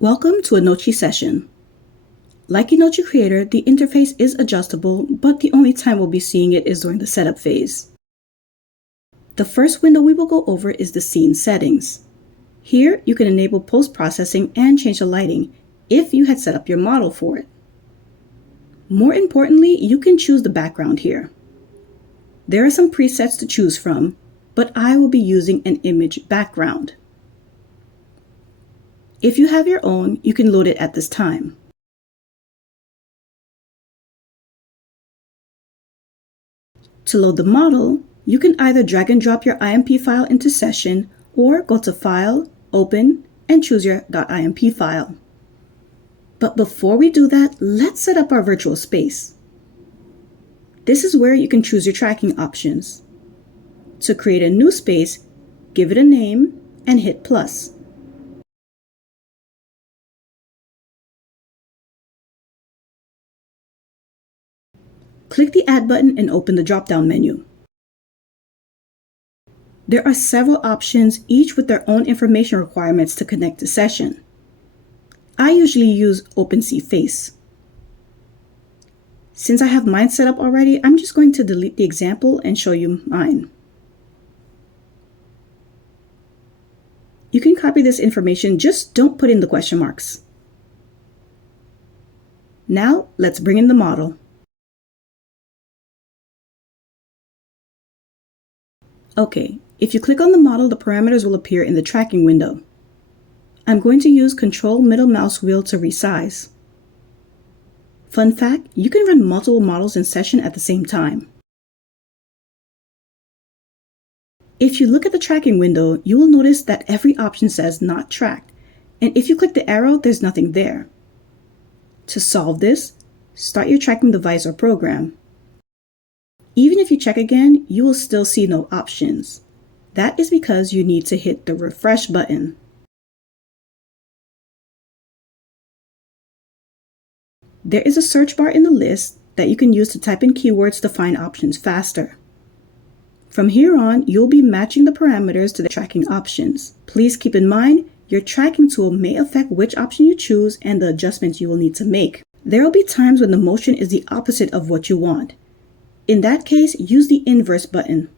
Welcome to Inochi session. Like Inochi Creator, the interface is adjustable, but the only time we'll be seeing it is during the setup phase. The first window we will go over is the scene settings. Here, you can enable post-processing and change the lighting if you had set up your model for it. More importantly, you can choose the background here. There are some presets to choose from, but I will be using an image background. If you have your own, you can load it at this time. To load the model, you can either drag and drop your IMP file into Session or go to File, Open, and choose your .imp file. But before we do that, let's set up our virtual space. This is where you can choose your tracking options. To create a new space, give it a name and hit plus. Click the Add button and open the drop-down menu. There are several options, each with their own information requirements to connect to Session. I usually use OpenCFace. Since I have mine set up already, I'm just going to delete the example and show you mine. You can copy this information, just don't put in the question marks. Now, let's bring in the model. Okay, if you click on the model, the parameters will appear in the tracking window. I'm going to use Control middle mouse wheel to resize. Fun fact, you can run multiple models in Session at the same time. If you look at the tracking window, you will notice that every option says not tracked, and if you click the arrow, there's nothing there. To solve this, start your tracking device or program. Even if you check again, you will still see no options. That is because you need to hit the refresh button. There is a search bar in the list that you can use to type in keywords to find options faster. From here on, you'll be matching the parameters to the tracking options. Please keep in mind, your tracking tool may affect which option you choose and the adjustments you will need to make. There will be times when the motion is the opposite of what you want. In that case, use the inverse button.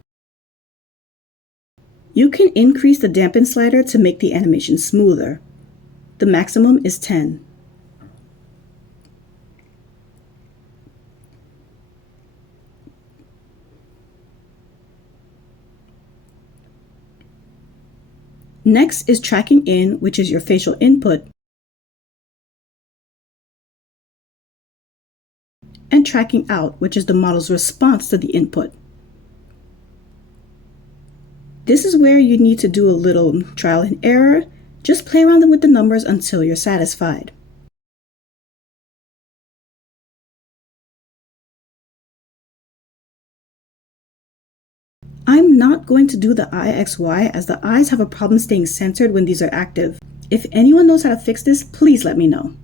You can increase the dampen slider to make the animation smoother. The maximum is 10. Next is tracking in, which is your facial input, and tracking out, which is the model's response to the input. This is where you need to do a little trial and error. Just play around with the numbers until you're satisfied. I'm not going to do the IXY as the eyes have a problem staying centered when these are active. If anyone knows how to fix this, please let me know.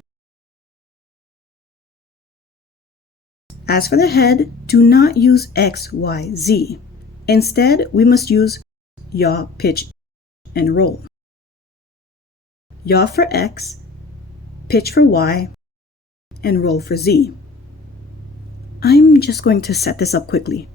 As for the head, do not use X, Y, Z. Instead, we must use yaw, pitch, and roll. Yaw for X, pitch for Y, and roll for Z. I'm just going to set this up quickly.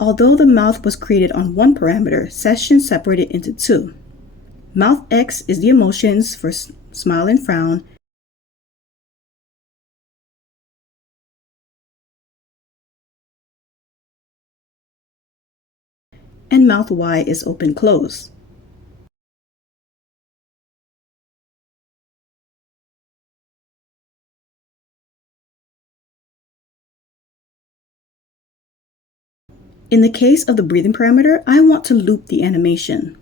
Although the mouth was created on one parameter, Session separated into two. Mouth X is the emotions for smile and frown, and mouth Y is open close. In the case of the breathing parameter, I want to loop the animation.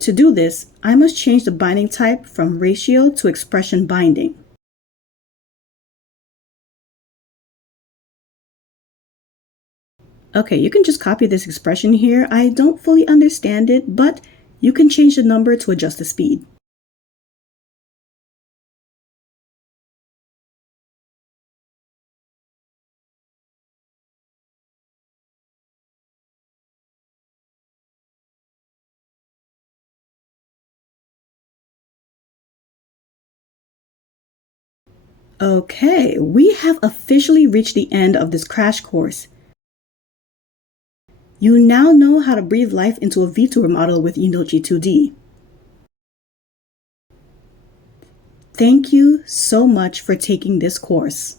To do this, I must change the binding type from ratio to expression binding. Okay, you can just copy this expression here. I don't fully understand it, but you can change the number to adjust the speed. Okay, we have officially reached the end of this crash course. You now know how to breathe life into a Vtuber model with Inochi2D. Thank you so much for taking this course.